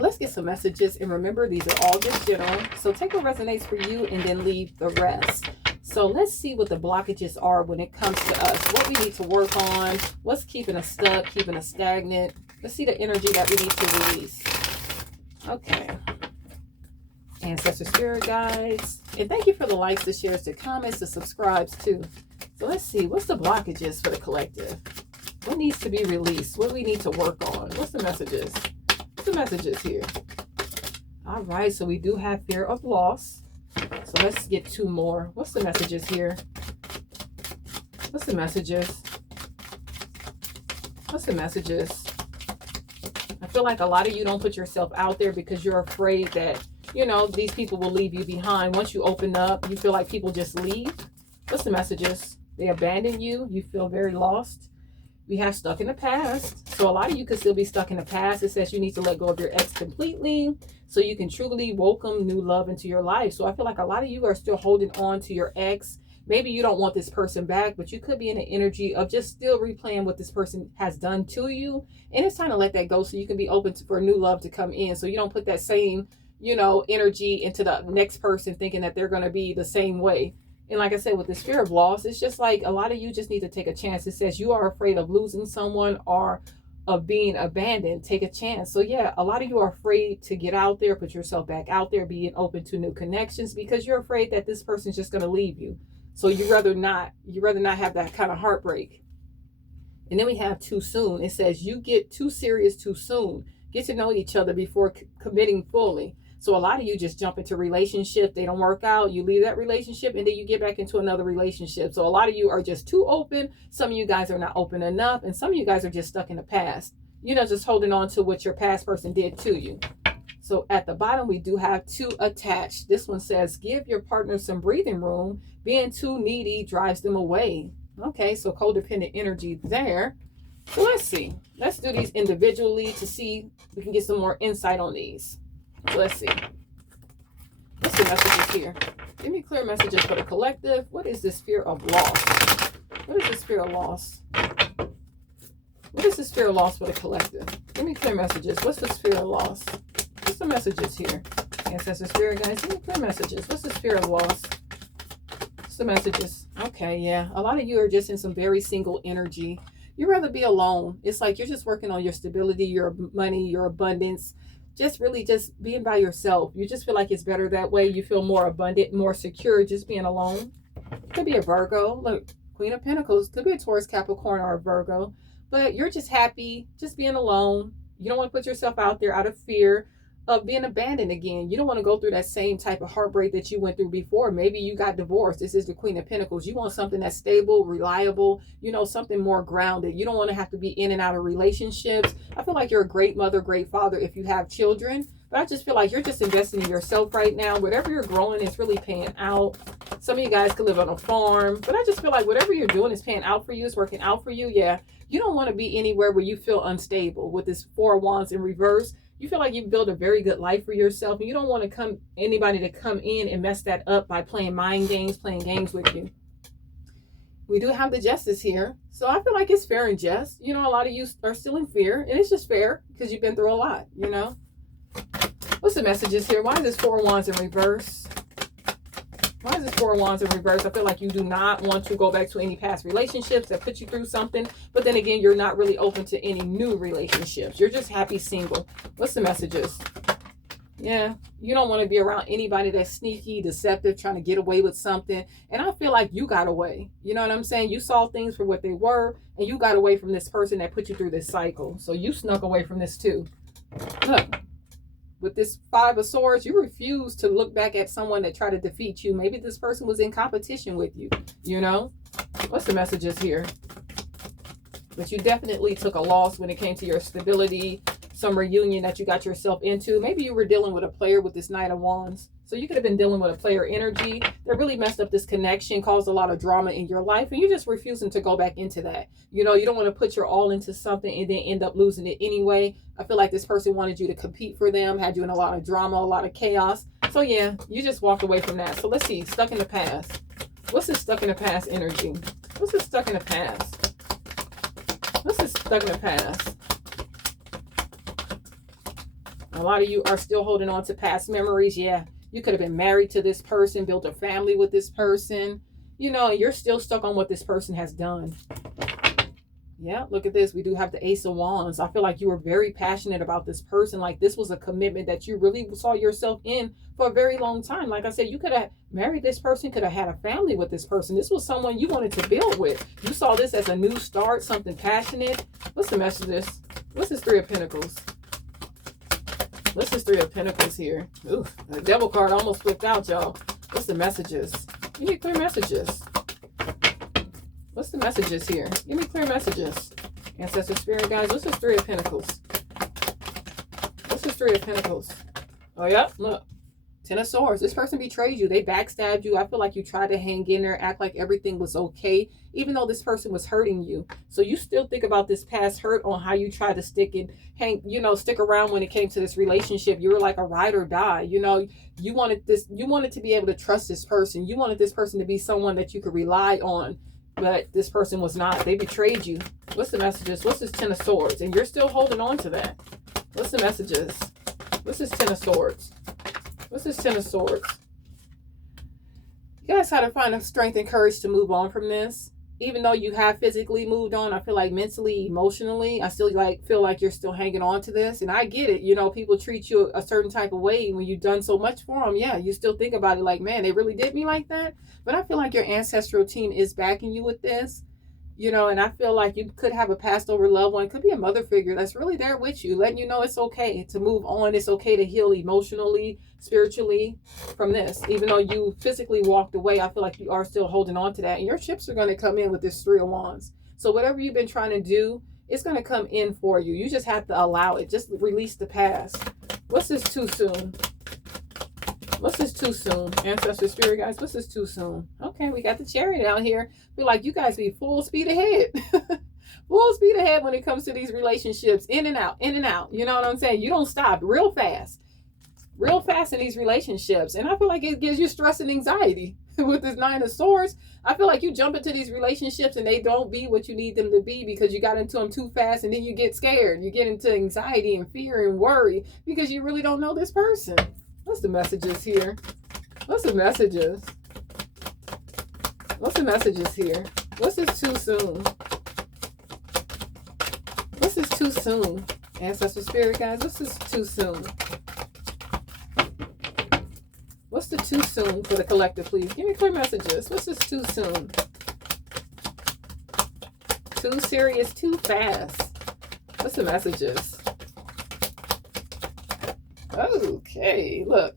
Let's get some messages, and remember, these are all just general, so take what resonates for you and then leave the rest. So let's see what the blockages are when it comes to us, what we need to work on, what's keeping us stuck, keeping us stagnant. Let's see the energy that we need to release. Okay, ancestor spirit guides, and thank you for the likes, the shares, the comments, the subscribes too. So let's see, what's the blockages for the collective? What needs to be released? What do we need to work on? What's the messages? The messages here. All right, so we do have fear of loss. So let's get two more. What's the messages here? What's the messages? What's the messages? I feel like a lot of you don't put yourself out there because you're afraid that, you know, these people will leave you behind. Once you open up, you feel like people just leave. What's the messages? They abandon you. You feel very lost. We have stuck in the past. So a lot of you could still be stuck in the past. It says you need to let go of your ex completely so you can truly welcome new love into your life. So I feel like a lot of you are still holding on to your ex. Maybe you don't want this person back, but you could be in the energy of just still replaying what this person has done to you. And it's time to let that go so you can be open for new love to come in. So you don't put that same, you know, energy into the next person thinking that they're going to be the same way. And like I said, with this fear of loss, it's just like a lot of you just need to take a chance. It says you are afraid of losing someone or of being abandoned. Take a chance. So yeah, a lot of you are afraid to get out there, put yourself back out there, being open to new connections because you're afraid that this person's just going to leave you. So you'd rather not have that kind of heartbreak. And then we have too soon. It says you get too serious too soon. Get to know each other before committing fully. So a lot of you just jump into relationships, they don't work out, you leave that relationship, and then you get back into another relationship. So a lot of you are just too open. Some of you guys are not open enough, and some of you guys are just stuck in the past. You know, just holding on to what your past person did to you. So at the bottom, we do have too attached. This one says, give your partner some breathing room. Being too needy drives them away. Okay, so codependent energy there. So let's see. Let's do these individually to see if we can get some more insight on these. So let's see. What's the messages here? Give me clear messages for the collective. What is this fear of loss? What is this fear of loss? What is this fear of loss for the collective? Give me clear messages. What's this fear of loss? What's the messages here? Ancestor spirit guys, give me clear messages. What's this fear of loss? What's the messages? Okay, yeah. A lot of you are just in some very single energy. You'd rather be alone. It's like you're just working on your stability, your money, your abundance. Just really just being by yourself. You just feel like it's better that way. You feel more abundant, more secure just being alone. Could be a Virgo. Look, Queen of Pentacles. Could be a Taurus, Capricorn, or a Virgo. But you're just happy just being alone. You don't want to put yourself out there out of fear of being abandoned again. You don't want to go through that same type of heartbreak that you went through before. Maybe you got divorced. This is the Queen of Pentacles. You want something that's stable, reliable, you know, something more grounded. You don't want to have to be in and out of relationships. I feel like you're a great mother, great father if you have children. But I just feel like you're just investing in yourself right now. Whatever you're growing is really paying out. Some of you guys could live on a farm. But I just feel like whatever you're doing is paying out for you. It's working out for you. Yeah. You don't want to be anywhere where you feel unstable. With this Four of Wands in reverse, you feel like you've built a very good life for yourself, and you don't want anybody to come in and mess that up by playing mind games, playing games with you. We do have the Justice here. So I feel like it's fair and just. You know, a lot of you are still in fear, and it's just fair because you've been through a lot, you know. What's the messages here? Why is this Four of Wands in reverse? Why is this Four of Wands in reverse? I feel like you do not want to go back to any past relationships that put you through something. But then again, you're not really open to any new relationships. You're just happy single. What's the messages? Yeah, you don't want to be around anybody that's sneaky, deceptive, trying to get away with something. And I feel like you got away. You know what I'm saying? You saw things for what they were, and you got away from this person that put you through this cycle. So you snuck away from this too. Look. With this Five of Swords, you refuse to look back at someone that tried to defeat you. Maybe this person was in competition with you, you know? What's the messages here? But you definitely took a loss when it came to your stability, some reunion that you got yourself into. Maybe you were dealing with a player with this Knight of Wands. So you could have been dealing with a player energy that really messed up this connection, caused a lot of drama in your life, and you're just refusing to go back into that. You know, you don't want to put your all into something and then end up losing it anyway. I feel like this person wanted you to compete for them, had you in a lot of drama, a lot of chaos. So yeah, you just walked away from that. So let's see, stuck in the past. What's this stuck in the past energy? What's this stuck in the past? What's this stuck in the past? A lot of you are still holding on to past memories. Yeah, you could have been married to this person, built a family with this person, you know, and you're still stuck on what this person has done. Yeah, look at this. We do have the Ace of Wands. I feel like you were very passionate about this person. Like this was a commitment that you really saw yourself in for a very long time. Like I said, you could have married this person, could have had a family with this person. This was someone you wanted to build with. You saw this as a new start, something passionate. What's the message of this? What's this Three of Pentacles? What's this Three of Pentacles here? Ooh, the Devil card almost flipped out, y'all. What's the messages? You need clear messages. What's the messages here? Give me clear messages. Ancestor Spirit guys, what's this Three of Pentacles? What's this Three of Pentacles? Oh, yeah, look. Ten of Swords. This person betrayed you. They backstabbed you. I feel like you tried to hang in there, act like everything was okay, even though this person was hurting you. So you still think about this past hurt on how you tried to stick around when it came to this relationship. You were like a ride or die. You know, you wanted to be able to trust this person. You wanted this person to be someone that you could rely on. But this person was not. They betrayed you. What's the messages? What's this Ten of Swords? And you're still holding on to that. What's the messages? What's this Ten of Swords? What's this Ten of Swords? You guys had to find the strength and courage to move on from this. Even though you have physically moved on, I feel like mentally, emotionally, I still feel like you're still hanging on to this. And I get it. You know, people treat you a certain type of way when you've done so much for them. Yeah, you still think about it like, man, they really did me like that. But I feel like your ancestral team is backing you with this. You know, and I feel like you could have a passed over loved one. It could be a mother figure that's really there with you, letting you know it's okay to move on. It's okay to heal emotionally, spiritually from this. Even though you physically walked away, I feel like you are still holding on to that. And your ships are going to come in with this Three of Wands. So whatever you've been trying to do, it's going to come in for you. You just have to allow it. Just release the past. What's this too soon? What's this too soon? Ancestor Spirit guys, what's this too soon? Okay, we got the Chariot out here. Feel like you guys be full speed ahead. Full speed ahead when it comes to these relationships. In and out, in and out. You know what I'm saying? You don't stop. Real fast in these relationships. And I feel like it gives you stress and anxiety. With this Nine of Swords, I feel like you jump into these relationships and they don't be what you need them to be because you got into them too fast, and then you get scared. You get into anxiety and fear and worry because you really don't know this person. What's the messages here? What's the messages? What's the messages here? What's this too soon? What's this too soon? Ancestor Spirit guys, what's this too soon? What's the too soon for the collective, please? Give me clear messages. What's this too soon? Too serious, too fast. What's the messages? Okay, look.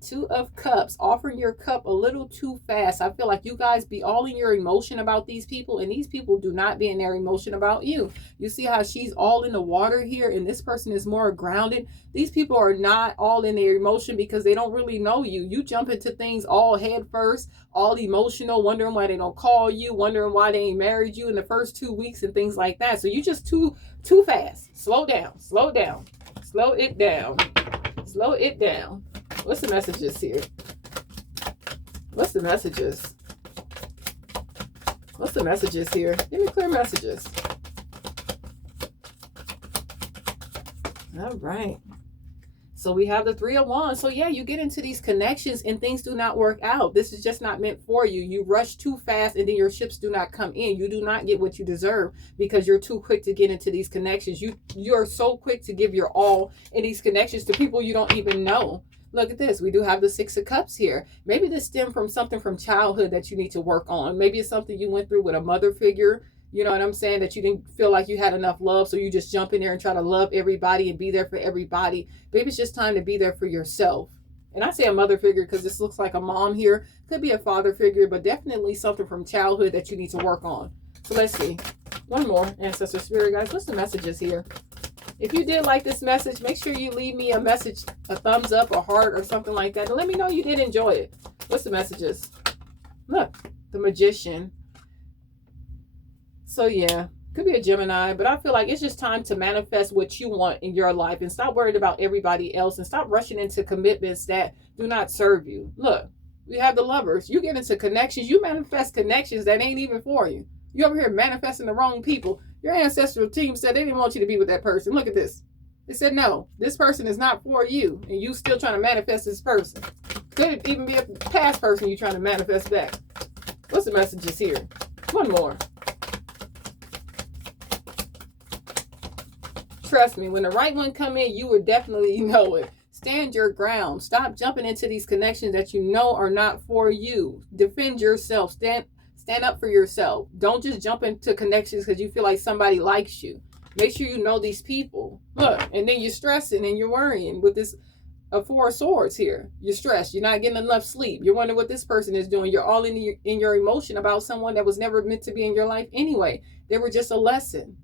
Two of Cups, offering your cup a little too fast. I feel like you guys be all in your emotion about these people, and these people do not be in their emotion about you. You see how she's all in the water here, and this person is more grounded. These people are not all in their emotion because they don't really know you. You jump into things all head first, all emotional, wondering why they don't call you, wondering why they ain't married you in the first 2 weeks and things like that. So you just too fast. Slow down, slow down, slow it down, slow it down. What's the messages here? What's the messages? What's the messages here? Give me clear messages. All right. So we have the Three of Wands. So yeah, you get into these connections and things do not work out. This is just not meant for you. You rush too fast and then your ships do not come in. You do not get what you deserve because you're too quick to get into these connections. You are so quick to give your all in these connections to people you don't even know. Look at this. We do have the Six of Cups here. Maybe this stemmed from something from childhood that you need to work on. Maybe it's something you went through with a mother figure. You know what I'm saying? That you didn't feel like you had enough love. So you just jump in there and try to love everybody and be there for everybody. Maybe it's just time to be there for yourself. And I say a mother figure because this looks like a mom here. Could be a father figure, but definitely something from childhood that you need to work on. So let's see. One more, Ancestor Spirit guys. What's the messages here? If you did like this message, make sure you leave me a message, a thumbs up, a heart, or something like that. And let me know you did enjoy it. What's the messages? Look, the Magician. So yeah, could be a Gemini, but I feel like it's just time to manifest what you want in your life and stop worried about everybody else and stop rushing into commitments that do not serve you. Look, we have the Lovers. You get into connections, you manifest connections that ain't even for you. You over here manifesting the wrong people. Your ancestral team said they didn't want you to be with that person. Look at this. It said, no, this person is not for you. And you still trying to manifest this person. Could even be a past person you're trying to manifest back. What's the messages here? One more. Trust me, when the right one come in, you would definitely know it. Stand your ground. Stop jumping into these connections that you know are not for you. Defend yourself. Stand up for yourself. Don't just jump into connections because you feel like somebody likes you. Make sure you know these people. Look, and then you're stressing and you're worrying with this Four of Swords here. You're stressed. You're not getting enough sleep. You're wondering what this person is doing. You're all in your emotion about someone that was never meant to be in your life anyway. They were just a lesson.